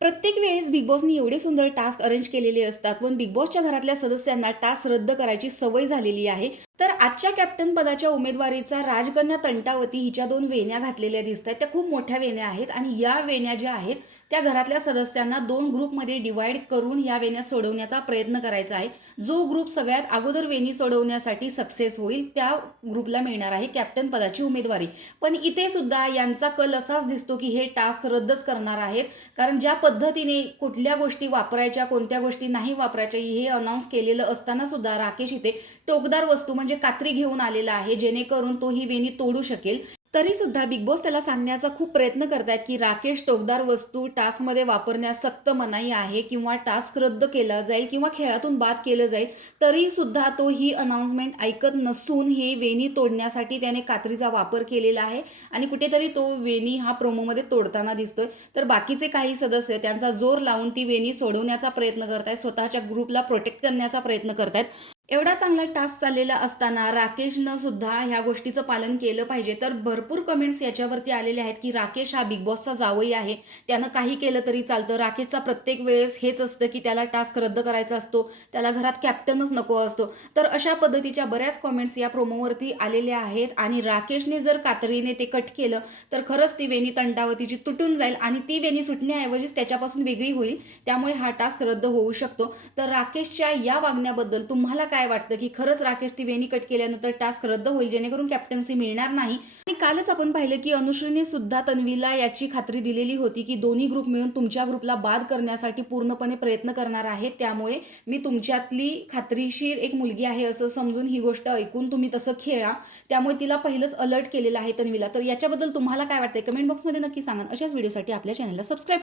प्रत्येक वेळेस बिग बॉसनी एवढे सुंदर टास्क अरेंज केलेले असतात, पण बिग बॉसच्या घरातल्या सदस्यांना टास्क रद्द करायची सवय झालेली आहे. तर आजच्या कॅप्टन पदाच्या उमेदवारीचा राजकन्या तंटावती हिच्या 2 वेण्या घातलेल्या दिसत आहेत. त्या खूप मोठ्या वेण्या आहेत आणि या वेण्या ज्या आहेत त्या घरातल्या सदस्यांना 2 ग्रुपमध्ये डिवाइड करून या वेण्या सोडवण्याचा प्रयत्न करायचा आहे. जो ग्रुप सगळ्यात अगोदर वेणी सोडवण्यासाठी सक्सेस होईल त्या ग्रुपला मिळणार आहे कॅप्टन पदाची उमेदवारी. पण इथे सुद्धा यांचा कल असाच दिसतो की हे टास्क रद्दच करणार आहेत, कारण ज्या पद्धतीने कुठल्या गोष्टी वापरायच्या कोणत्या गोष्टी नाही वापरायच्या हे अनाऊन्स केलेलं असताना सुद्धा राकेश इथे टोकदार वस्तू म्हणजे कात्री घेऊन आलेला आहे, जेणेकरून तो ही वेणी तोडू शकेल. तरी सुद्धा बिग बॉस त्याला सांगण्याचा खूप प्रयत्न करतायत की राकेश टोकदार वस्तू टास्कमध्ये वापरण्यास सक्त मनाई आहे किंवा टास्क रद्द केला जाईल किंवा खेळातून बाद केलं जाईल. तरी सुद्धा तो ही अनाउन्समेंट ऐकत नसून ही वेणी तोडण्यासाठी त्याने कात्रीचा वापर केलेला आहे आणि कुठेतरी तो वेणी हा प्रोमोमध्ये तोडताना दिसतोय. तर बाकीचे काही सदस्य त्यांचा जोर लावून ती वेणी सोडवण्याचा प्रयत्न करतायत, स्वतःच्या ग्रुपला प्रोटेक्ट करण्याचा प्रयत्न करतायत. एवढा चांगला टास्क चाललेला असताना राकेशनं सुद्धा ह्या गोष्टीचं पालन केलं पाहिजे. तर भरपूर कमेंट्स याच्यावरती आलेले आहेत की राकेश हा बिग बॉसचा जावई आहे, त्यानं काही केलं तरी चालतं. राकेशचा प्रत्येक वेळेस हेच असतं की त्याला टास्क रद्द करायचा असतो, त्याला घरात कॅप्टनच नको असतो. तर अशा पद्धतीच्या बऱ्याच कमेंट्स या प्रोमोवरती आलेल्या आहेत आणि राकेशने जर कात्रीने ते कट केलं तर खरंच ती वेणी तंटावतीची तुटून जाईल आणि ती वेणी सुटण्याऐवजीच त्याच्यापासून वेगळी होईल, त्यामुळे हा टास्क रद्द होऊ शकतो. तर राकेशच्या या वागण्याबद्दल तुम्हाला काय वाटतं की खरंच राकेश ती वेणी कट केल्यानंतर टास्क रद्द होईल जेणेकरून कॅप्टन्सी मिळणार नाही? आणि कालच आपण पाहिलं की अनुश्रीने सुद्धा तन्वीला याची खात्री दिलेली होती की दोन्ही ग्रुप मिळून तुमच्या ग्रुपला बाद करण्यासाठी पूर्णपणे प्रयत्न करणार आहेत, त्यामुळे मी तुमच्यातली खात्रीशीर एक मुलगी आहे असं समजून ही गोष्ट ऐकून तुम्ही तसं खेळा. त्यामुळे तिला पहिलंच अलर्ट केलेलं आहे तन्वीला. तर याच्याबद्दल तुम्हाला काय वाटतंय कमेंट बॉक्समध्ये नक्की सांगा. अशाच व्हिडिओसाठी आपल्या चॅनलला सबस्क्राईब